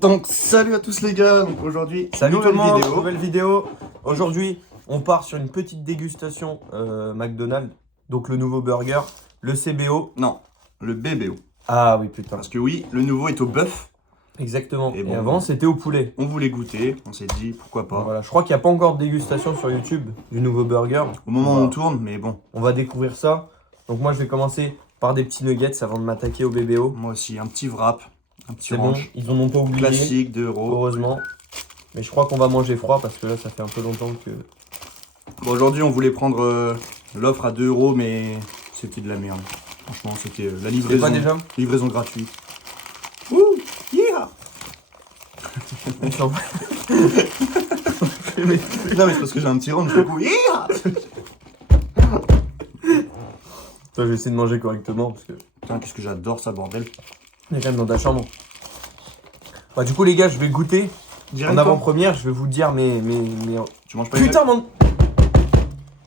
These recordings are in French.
Donc salut à tous les gars, donc aujourd'hui Salut tout le monde, vidéo. nouvelle vidéo. Aujourd'hui on part sur une petite dégustation McDonald's. Donc le nouveau burger, le CBO. Non, le BBO. Ah oui putain. Parce que oui, le nouveau est au bœuf. Exactement. Et Et, bon, avant c'était au poulet. On voulait goûter, on s'est dit pourquoi pas. Donc voilà, je crois qu'il n'y a pas encore de dégustation sur YouTube du nouveau burger. Au moment où on tourne, mais bon. On va découvrir ça. Donc moi je vais commencer par des petits nuggets avant de m'attaquer au BBO. Moi aussi, un petit wrap, un petit C'est bon, ranch. ils en ont pas oublié. Classique de €. Heureusement. Mais je crois qu'on va manger froid parce que là ça fait un peu longtemps que... Bon, aujourd'hui on voulait prendre l'offre à 2 €, mais c'était de la merde. Franchement, c'était la C'est livraison. pas déjà Livraison gratuite. Ouh, yeah. Non mais c'est parce que j'ai un petit ranch, du coup, yeah. Toi, je vais essayer de manger correctement parce que... Putain, qu'est-ce que j'adore ça, bordel. On est quand même dans ta chambre. Bah, du coup, les gars, je vais goûter. En avant-première, je vais vous dire mes... Tu manges pas Putain, mon...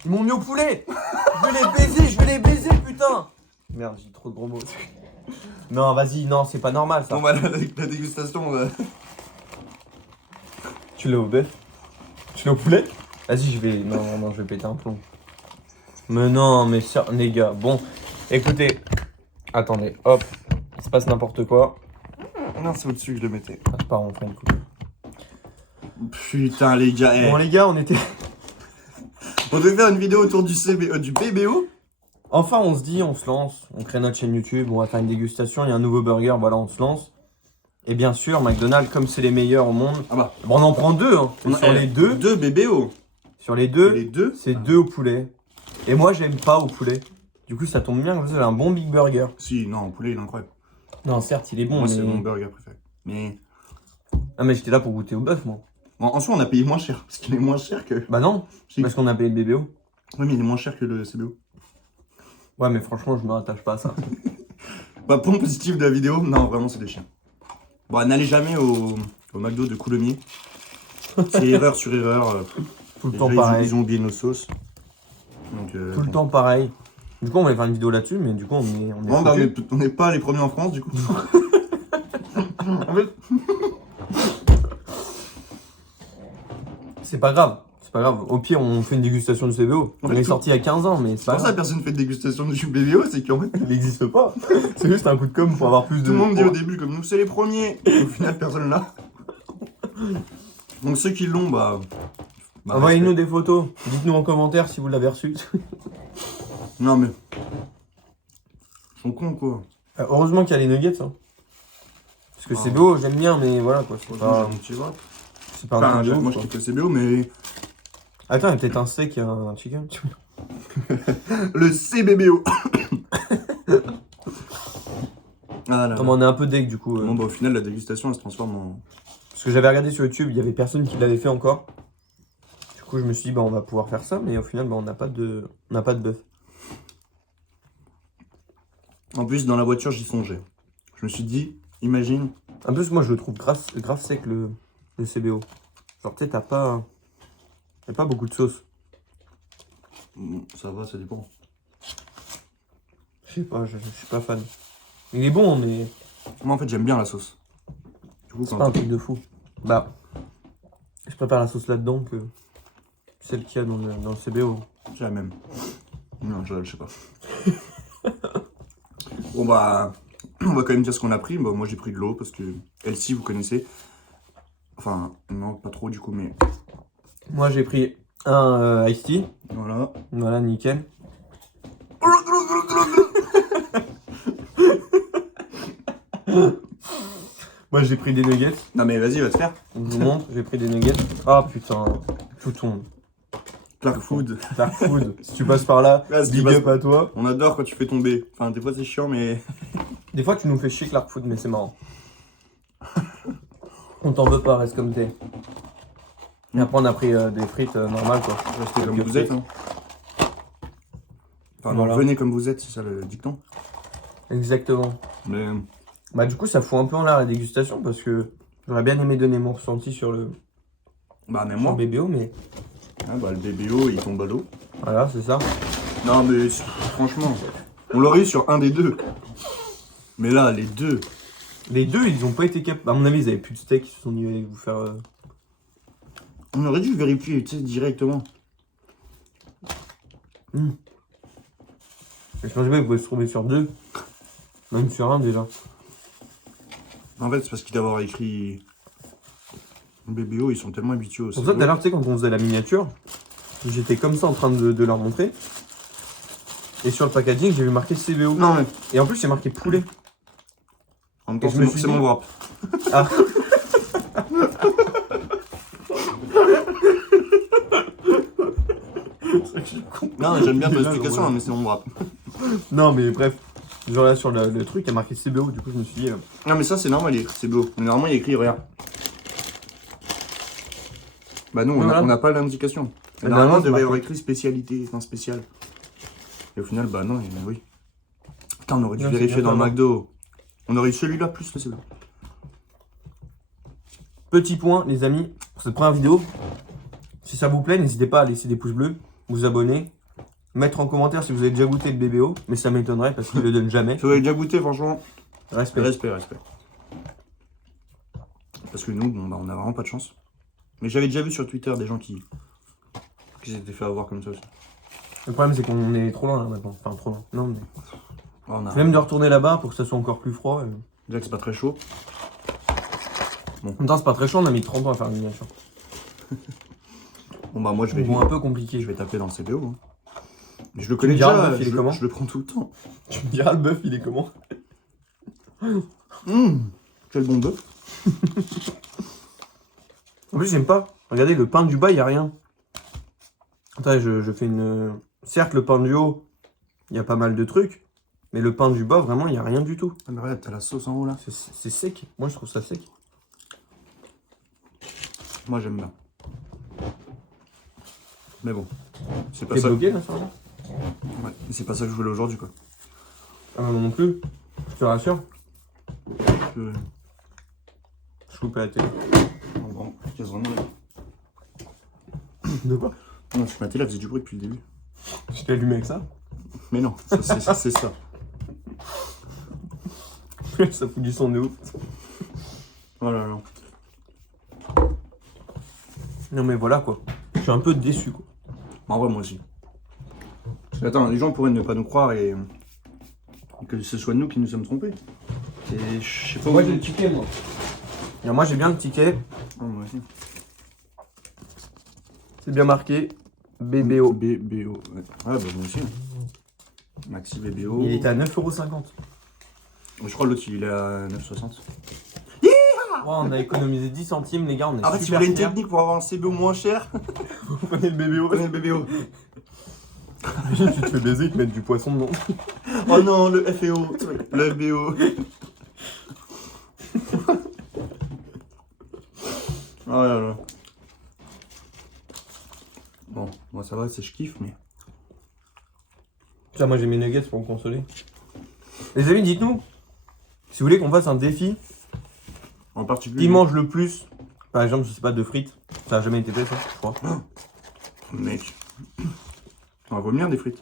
Ils m'ont mis au poulet. Je vais les baiser, putain. Merde, j'ai trop de gros mots. Non, vas-y, non, c'est pas normal, ça. Bon bah la dégustation... Tu l'as au bœuf? Tu l'as au poulet? Vas-y, je vais... Non, je vais péter un plomb. Mais non, mais ça, les gars, bon. Écoutez. Attendez, hop. Il se passe n'importe quoi. Non, c'est au-dessus que je le mettais. Ah, c'est pas en train de couper. Putain les gars, Bon, les gars, on était... On devait faire une vidéo autour du BBO. Enfin, on se dit, on se lance, on crée notre chaîne YouTube, on va faire une dégustation, il y a un nouveau burger, voilà, on se lance. Et bien sûr, McDonald's, comme c'est les meilleurs au monde, Ah bah. bon, on en prend deux, hein. Sur les deux, Deux BBO. sur les deux, Les deux. c'est deux au poulet. Et moi, j'aime pas au poulet. Du coup, ça tombe bien, vous avez un bon Big Burger. Si, non, le poulet il est incroyable. Non, certes, il est bon, Moi mais... c'est mon burger préféré. Mais... Ah, mais j'étais là pour goûter au bœuf, moi. Bon, en soi on a payé moins cher. Parce qu'il est moins cher que... Bah non, Si. parce qu'on a payé le BBO. Oui mais il est moins cher que le CBO. Ouais, mais franchement, je me rattache pas à ça. Bah point positif de la vidéo, non vraiment c'est des chiens. Bon, n'allez jamais au McDo de Coulommiers. C'est erreur sur erreur. Tout le Déjà, temps pareil. Ils ont oublié nos sauces. Donc, Tout le temps pareil. Du coup, on voulait faire une vidéo là-dessus, mais du coup, on est Bon, bah, foutus. on n'est pas les premiers en France du coup. En fait, c'est pas grave. C'est pas grave. Au pire, on fait une dégustation du CBO. En On fait, est tout- sorti il y a 15 ans, mais c'est C'est pas pour ça que grave. personne fait de dégustation du BBO, c'est qu'en fait Il n'existe pas. C'est juste un coup de com' pour avoir plus de... tout le monde dit au début comme nous c'est les premiers. Au final personne là. Donc ceux qui l'ont, bah Envoyez-nous des photos. Dites-nous en commentaire si vous l'avez reçu. non mais. Ils sont cons quoi. Heureusement qu'il y a les nuggets. Hein. Parce que Ah. CBO, j'aime bien, mais voilà quoi. C'est Heureusement, pas, j'ai mon petit wrap. c'est pas un Enfin, truc de ouf, moi je quoi. kiffe le CBO mais. Attends, il y a peut-être un steak et un chicken. Le CBBO. Ah là Comme là. on est un peu deg du coup. Bon bah au final la dégustation elle se transforme en. Parce que j'avais regardé sur YouTube, il y avait personne qui l'avait fait encore. Du coup, je me suis dit, bah, on va pouvoir faire ça, mais au final, bah, on n'a pas de bœuf. En plus dans la voiture j'y songeais. Je me suis dit, imagine. En plus, moi, je le trouve grave sec, le CBO. Genre, tu sais, t'as pas... Y a pas beaucoup de sauce. Ça va, ça dépend. Je sais pas, je suis pas fan. Il est bon, mais Moi en fait j'aime bien la sauce. Du coup c'est pas un quand. truc de fou. Bah, je préfère la sauce là-dedans que celle qu'il y a dans le CBO. C'est la même. Non, je sais pas. Bon bah, on va quand même dire ce qu'on a pris. Bah, moi j'ai pris de l'eau parce que Elsie vous connaissez. Enfin, non, pas trop du coup, mais Moi, j'ai pris un Ice Tea. voilà. Voilà, nickel. Moi, j'ai pris des nuggets. Non mais vas-y, va te faire. Je vous montre, j'ai pris des nuggets. Ah putain, tout tombe. Clark Food. Dark Food, si tu passes par là, Ouais, si tu big passes- up à toi. On adore quand tu fais tomber. Enfin, des fois c'est chiant, mais. Des fois, tu nous fais chier Clark Food, mais c'est marrant. On t'en veut pas, reste comme t'es. Et après, on a pris des frites normales, quoi. Restez comme vous êtes. Hein. Enfin, non, Voilà. venez comme vous êtes, c'est ça le dicton. Exactement. Mais. Bah, du coup, ça fout un peu en l'air la dégustation parce que j'aurais bien aimé donner mon ressenti sur le Bah, même sur moi. le BBO, mais Ah, bah, le BBO il tombe à l'eau. voilà, c'est ça. Non, mais franchement, on l'aurait eu sur un des deux. Mais là, les deux. Les deux, ils ont pas été capables. À mon avis, ils avaient plus de steak, ils se sont dit, allez vous faire. On aurait dû vérifier, tu sais, directement. Mais je pensais pas qu'ils pouvaient se trouver sur deux. Même sur un déjà. En fait, c'est parce qu'il doit avoir écrit BBO, ils sont tellement habitués au Pour ça, tout à l'heure, tu sais, quand on faisait la miniature, j'étais comme ça en train de leur montrer. Et sur le packaging, j'ai vu marqué CBO. Non, mais Et en plus, c'est marqué poulet. en même temps, Et je me c'est suis c'est dit- mon wrap. Ah. Non, j'aime bien ton Il est là, explication, voilà. mais c'est mon wrap. Non, mais bref. Genre là, sur le truc, il y a marqué CBO. Du coup, je me suis dit. Non, mais ça, c'est normal, il est écrit CBO. Mais normalement, il est écrit rien. Bah, non, Voilà. on n'a pas l'indication. Mais Normalement, il c'est devait y marqué. avoir écrit spécialité, enfin spécial. Et au final, bah non, oui. Putain, on aurait dû Non, c'est vérifier bien dans le pas McDo. On aurait eu celui-là plus le CBO. Petit point, les amis, pour cette première vidéo. Si ça vous plaît, n'hésitez pas à laisser des pouces bleus, vous abonner, mettre en commentaire si vous avez déjà goûté le BBO, mais ça m'étonnerait parce qu'il le donne jamais. Si vous avez déjà goûté, franchement, Respect. respect. Parce que nous, bon, bah, on a vraiment pas de chance. Mais j'avais déjà vu sur Twitter des gens qui s'étaient fait avoir comme ça aussi. Le problème, c'est qu'on est trop loin là maintenant. Enfin, trop loin. Non, mais. Oh, on a... Même de retourner là-bas pour que ça soit encore plus froid. Déjà que c'est pas très chaud. En même temps, c'est pas très chaud, on a mis 30 ans à faire une miniature. Bon, bah, moi, je vais, Bon, un peu compliqué. je vais taper dans le CBO. Hein. Mais je le connais me diras, déjà, le bœuf, il est comment je le prends tout le temps. Tu me diras, le bœuf, il est comment? Quel bon bœuf. En plus, j'aime pas. Regardez, le pain du bas, il a rien. Attends, je fais une. Certes, le pain du haut, il y a pas mal de trucs. Mais le pain du bas, vraiment, il y a rien du tout. Ah, mais regarde, t'as la sauce en haut là. C'est sec. Moi, je trouve ça sec. Moi, j'aime bien. Mais bon, c'est pas T'es ça. bloqué, là, ça va? Ouais, mais c'est pas ça que je voulais aujourd'hui, quoi. Ah, moi non plus. Je te rassure. Je... Je coupe à la télé. Oh, bon, casse vraiment là. De quoi? Non, c'est ma télé, elle faisait du bruit depuis le début. Je t'ai allumé avec ça. Mais non, ça, c'est ça. Ça fout du son de ouf. Oh là là. Non, mais voilà, quoi. Je suis un peu déçu, quoi. En vrai, moi aussi. Parce que, attends, les gens pourraient ne pas nous croire et que ce soit nous qui nous sommes trompés. Et je sais pas Moi, où- j'ai le ticket, moi. Alors, moi, j'ai bien le ticket. Ah, moi aussi. C'est bien marqué. BBO. BBO. Ouais, bah moi aussi. Maxi BBO. Il était à 9,50 €. Je crois l'autre il est à 9,60. Oh, on a économisé 10 centimes, les gars. On est En fait, si vous super voulez une fiers. technique pour avoir un CBO moins cher, Vous prenez le BBO. prenez le BBO. Tu te fais baiser, ils te mettent du poisson dedans. Oh non, le FEO, le FBO. Oh là là. Bon, moi ça va, c'est je kiffe, mais. Ça, moi, j'ai mes nuggets pour me consoler. Les amis, dites-nous. Si vous voulez qu'on fasse un défi, En particulier. qui mange le plus, par exemple, je sais pas, de frites. Ça a jamais été fait, ça, je crois. Mec. On va vomir des frites.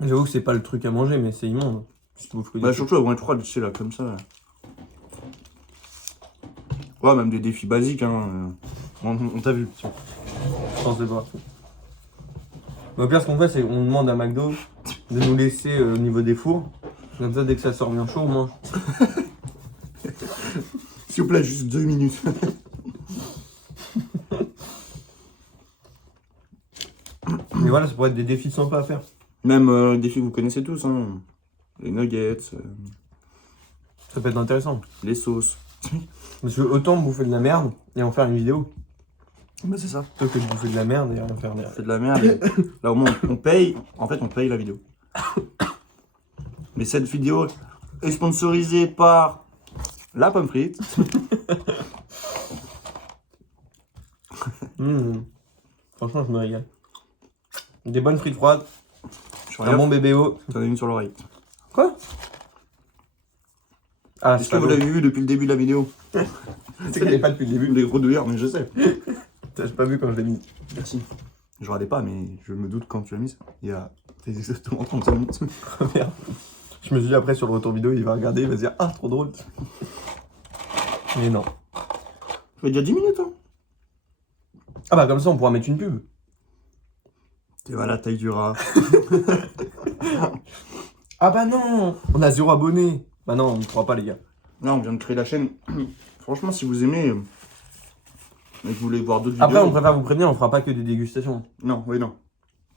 J'avoue que c'est pas le truc à manger, mais c'est immonde. Si tu bouffes que des Bah, frites. surtout elles vont être froides, tu sais, là, comme ça. Là. Ouais, même des défis basiques, hein. On t'a vu. Tiens. Je pensais pas. Au pire, ce qu'on fait, c'est qu'on demande à McDo de nous laisser au niveau des fours. Comme ça, dès que ça sort bien chaud, on mange. S'il vous plaît, juste 2 minutes. Mais voilà, ça pourrait être des défis sympas à faire. Même défis que vous connaissez tous, hein. Les nuggets, Ça peut être intéressant. les sauces. Parce que autant bouffer de la merde et en faire une vidéo, Bah, c'est ça. plutôt que de bouffer de la merde et en faire On des... fait de la merde. Et là, au moins, on paye. En fait, on paye la vidéo. Mais cette vidéo est sponsorisée par la pomme frite. Franchement, je me régale. Des bonnes frites froides, Je un bon BBO. T'en as une sur l'oreille. Quoi? Ah, Est-ce que vous l'avez vu depuis le début de la vidéo? C'est que je l'ai pas depuis le début. Les gros douillères, mais je sais. T'as pas vu quand je l'ai mis. Merci. Je regardais pas, mais je me doute quand tu as mis ça. Il y a exactement 35 minutes. Merde. Je me suis dit après sur le retour vidéo, il va regarder, il va se dire ah trop drôle. Mais non. Ça fait déjà 10 minutes, hein. Ah bah comme ça on pourra mettre une pub. T'es à la taille du rat. Ah bah non, on a 0 abonnés. Bah non, on ne pourra pas les gars. Là, on vient de créer la chaîne. Franchement, si vous aimez et que vous voulez voir d'autres vidéos... Après on préfère vous prévenir, on fera pas que des dégustations. Non, oui, non.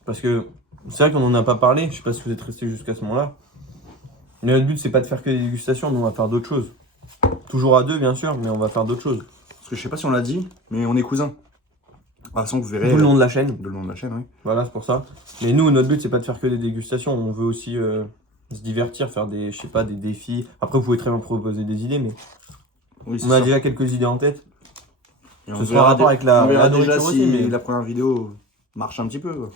Parce que c'est vrai qu'on en a pas parlé, je sais pas si vous êtes restés jusqu'à ce moment-là. Mais notre but c'est pas de faire que des dégustations, mais on va faire d'autres choses. Toujours à deux bien sûr, mais on va faire d'autres choses. Parce que je sais pas si on l'a dit, mais on est cousins. De toute façon, vous verrez... D'où le nom de la chaîne. De le nom de la chaîne, oui. Voilà, c'est pour ça. Mais nous, notre but c'est pas de faire que des dégustations, on veut aussi se divertir, faire des, je sais pas, des défis. Après vous pouvez très bien proposer des idées, mais Oui, on a déjà quelques idées en tête. Et Ce sera en rapport avec la on verra nourriture déjà aussi, si mais... la première vidéo marche un petit peu. Quoi.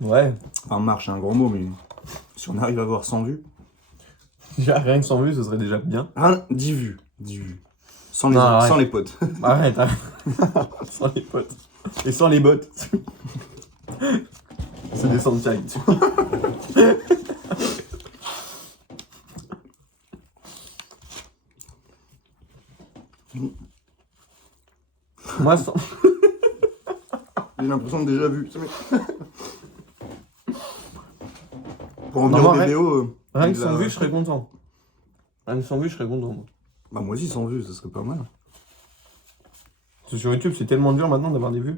Ouais. Enfin, marche, c'est un grand mot, mais si on arrive à avoir 100 vues... Déjà, rien que 100 vues, ce serait déjà bien. Ah, 10 vues. 10 vues. Sans les, Non, arrête. sans les potes. Arrête, arrête. Sans les potes. Et sans les bottes. C'est des sunshine. Moi, sans... J'ai l'impression de déjà vu. Pour en Non, venir au moi, BBO... Rien que il sans a- vue, je serais content. Rien que sans vue, je serais content. Moi. Bah moi aussi, sans vues, ça serait pas mal. Parce que sur YouTube, c'est tellement dur maintenant d'avoir des vues.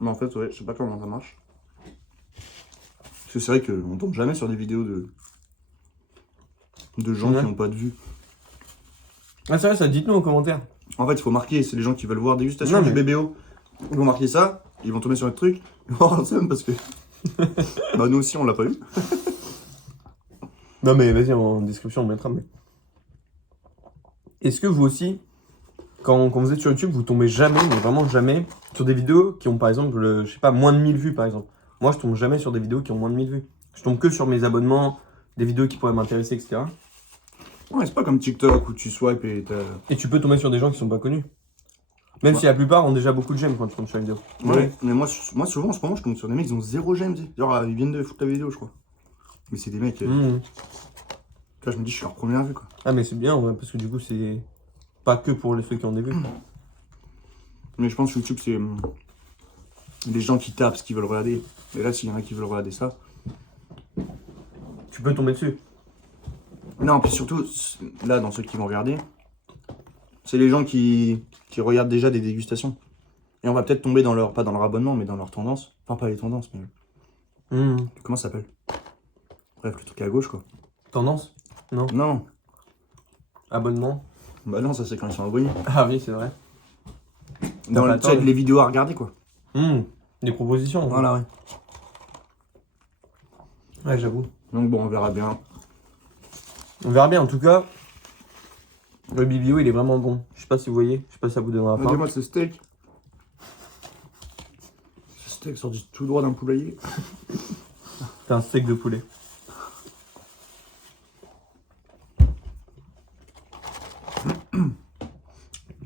Mais en fait, ouais, je sais pas comment ça marche. Parce que c'est vrai qu'on tombe jamais sur des vidéos de gens Ouais. qui n'ont pas de vues. Ah, c'est vrai, ça, dites-nous en commentaire. En fait, il faut marquer, c'est les gens qui veulent voir dégustation Non, du mais- BBO. Ils vont marquer ça, ils vont tomber sur notre truc, ils vont avoir le seum parce que... bah nous aussi, on l'a pas eu. Non, mais vas-y, en description, on mettra. Mais... Est-ce que vous aussi, quand vous êtes sur YouTube, vous tombez jamais, mais vraiment jamais, sur des vidéos qui ont par exemple, je sais pas, moins de 1000 vues par exemple. Moi, je tombe jamais sur des vidéos qui ont moins de 1000 vues. Je tombe que sur mes abonnements, des vidéos qui pourraient m'intéresser, etc. Ouais, c'est pas comme TikTok où tu swipes et t'as... Et tu peux tomber sur des gens qui sont pas connus. Même si la plupart ont déjà beaucoup de j'aime quand tu tombes sur la vidéo. Ouais, mais moi souvent en ce moment, je tombe sur des mecs qui ont 0 j'aime, tu sais. Genre, ils viennent de foutre la vidéo, je crois. Mais c'est des mecs... Mmh. Tu vois, je me dis, je suis leur première vue, quoi. Ah, mais c'est bien, ouais, parce que du coup, c'est pas que pour les ceux qui ont des vues. Mais je pense que YouTube, c'est... les gens qui tapent ce qu'ils veulent regarder. Et là, s'il y en a qui veulent regarder ça... Tu peux tomber dessus. Non, puis surtout, là, dans ceux qui vont regarder, c'est les gens qui regardent déjà des dégustations. Et on va peut-être tomber dans leur, pas dans leur abonnement, mais dans leur tendance. Enfin, pas les tendances, mais... Mmh. Comment ça s'appelle? Bref, le truc à gauche, quoi. Tendance? Non. Non, Abonnement? bah non, ça c'est quand ils sont abonnés. Ah oui, c'est vrai. Dans pas le chat, tort. les vidéos à regarder, quoi. Des propositions. Voilà, ouais. Ouais, j'avoue. Donc bon, on verra bien. On verra bien, en tout cas. Le BBO, il est vraiment bon. Je sais pas si vous voyez, je sais pas si ça vous donnera faim. Regardez-moi ce steak. Ce steak sorti tout droit d'un poulailler. C'est un steak de poulet.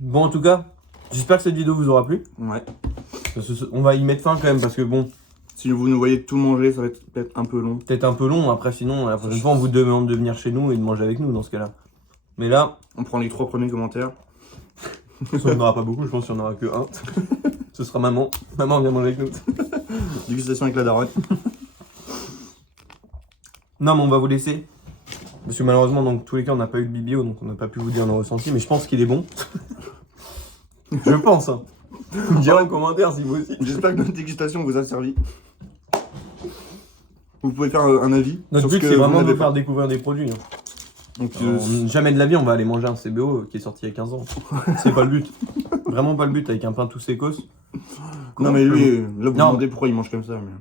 Bon, en tout cas, j'espère que cette vidéo vous aura plu. Ouais. Parce que on va y mettre fin quand même, parce que bon, Si vous nous voyez tout manger, ça va être peut-être un peu long. peut-être un peu long. Après, sinon, la prochaine fois, on vous demande de venir chez nous et de manger avec nous dans ce cas-là. Mais là, On prend les 3 premiers commentaires. ça, il n'y en aura pas beaucoup, je pense qu'il n'y en aura que un. Ce sera maman. Maman, viens manger avec nous. Dégustation avec la daronne. Non, mais on va vous laisser. Parce que malheureusement, dans tous les cas, on n'a pas eu de BBO, donc on n'a pas pu vous dire nos ressentis. Mais je pense qu'il est bon. Je pense. Hein. Vous me direz en commentaire si vous aussi. J'espère que notre dégustation vous a servi. Vous pouvez faire un avis. Notre sur ce but, que c'est vous vraiment de n'avez vous pas. faire découvrir des produits. Hein. Donc, Jamais de la vie, on va aller manger un CBO qui est sorti il y a 15 ans. C'est pas le but. Vraiment pas le but, avec un pain tout sécos. non mais lui, là vous Non. demandez pourquoi il mange comme ça. Mais...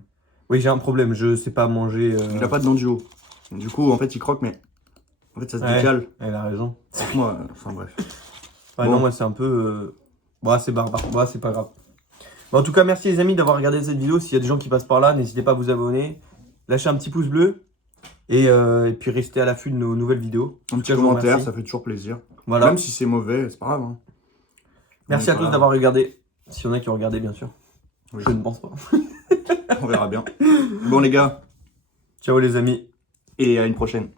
Oui, j'ai un problème, je sais pas manger. Il a pas de dents du haut. Du coup, en fait, il croque, mais en fait, ça se Ouais. décale. Elle a raison. Moi, enfin bref. Ouais, Bon. non, moi c'est un peu. Bah, c'est barbare. Bah, c'est pas grave. Bon, en tout cas, merci les amis d'avoir regardé cette vidéo. S'il y a des gens qui passent par là, n'hésitez pas à vous abonner. Lâchez un petit pouce bleu. Et puis restez à l'affût de nos nouvelles vidéos. Un En tout petit cas, je vous commentaire, remercie. ça fait toujours plaisir. Voilà. Même si c'est mauvais, c'est pas grave. Hein. Merci Donc, à tous voilà. d'avoir regardé. S'il y en a qui ont regardé, bien sûr. Oui. Je ne pense pas. On verra bien. Bon les gars, Ciao les amis. Et à une prochaine.